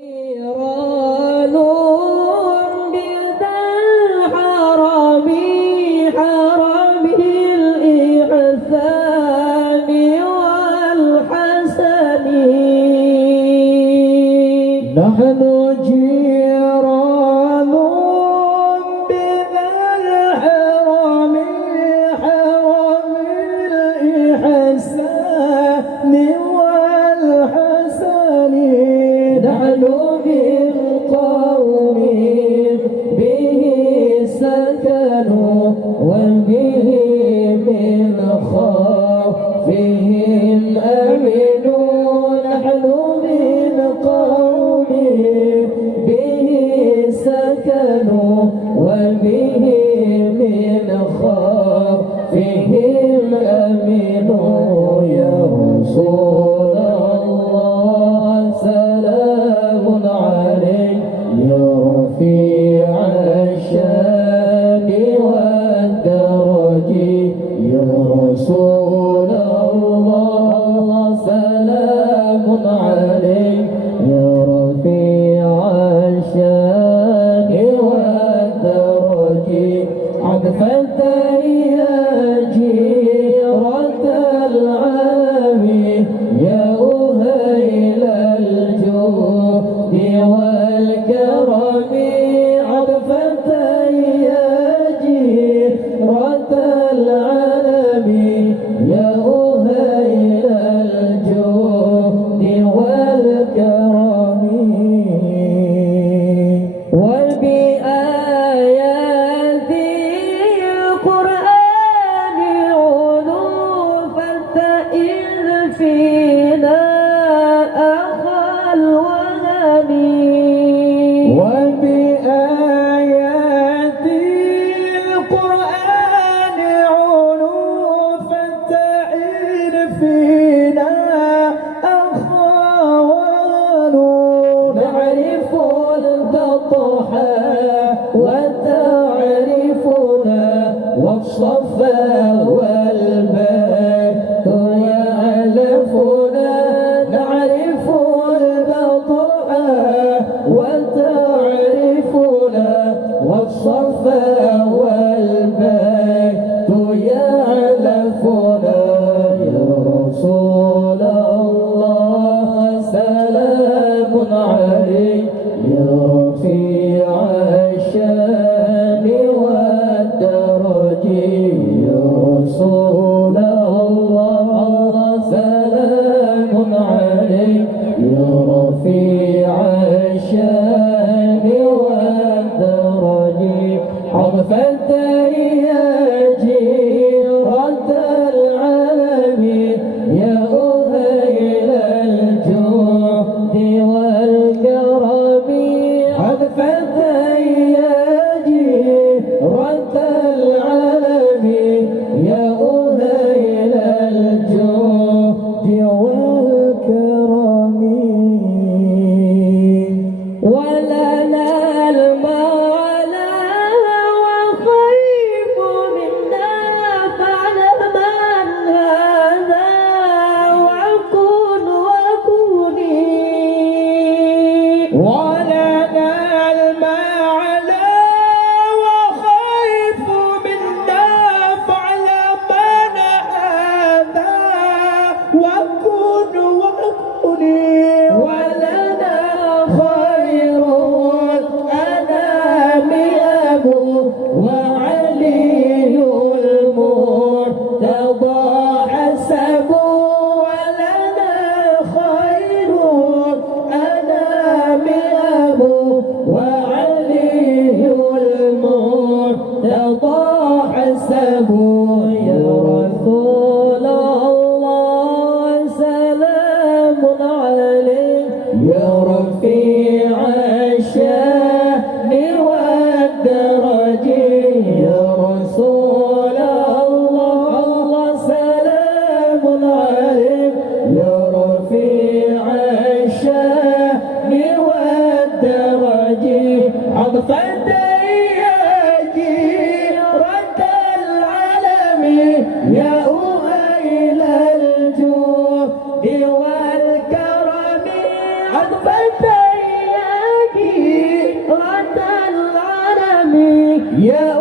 نيران بذا الحرم حرم الإحسان والحسن نحن جيران بذا الحرم حرم الإحسان والحسن نحن بالقوم به سكنوا وبه من خوفهم أمنوا نحن بالقوم به سكنوا وبه من خوفهم أمنوا يا رسول الله سلام عليك يا رفيع الشان والدرج يا رسول الله سلام عليك يا رفيع الشان والدرج عطفا يا جيرة العالم يا أهيل الجود والكرم عطفة يا جيرة العالم يا أهيل الجود والكرم وبآيات القرآن علوم فلتئذ فينا أخا الوهن وبآيات القرآن علوم فلتئذ فينا أخا وهن نعرف البطحاء وتعرفنا والصفا والبيت يألفنا نعرف البطحاء وتعرفنا والصفا والبيت يألفنا يا رسول الله سلام عليك يا رفيع الشان والدرج يا رسول الله سلام عليك يا رفيع الشان والدرج حرفة يا جيرة العالم يا أهيل الجود والكرم حرفة يا جيرة العالم يا أهيل الجود والكرم ولنا المعنى وخيف منا فاعلم من هذا وكن وكوني ولنا المعنى وخيف منا فاعلم من هذا وكن وكوني ولنا خير الأنام أبو وعلي المرتضى حسب ولنا خير الأنام أبو وعلي المرتضى حسب يا رسول الله سلام عليك يا رفيع الشان والدرج يا رسول الله سلام عليك يا رفيع الشان والدرج عطفا يا جيرة العالم يا أهيل الجود والكرم عطفا ذكيرة العالمين يا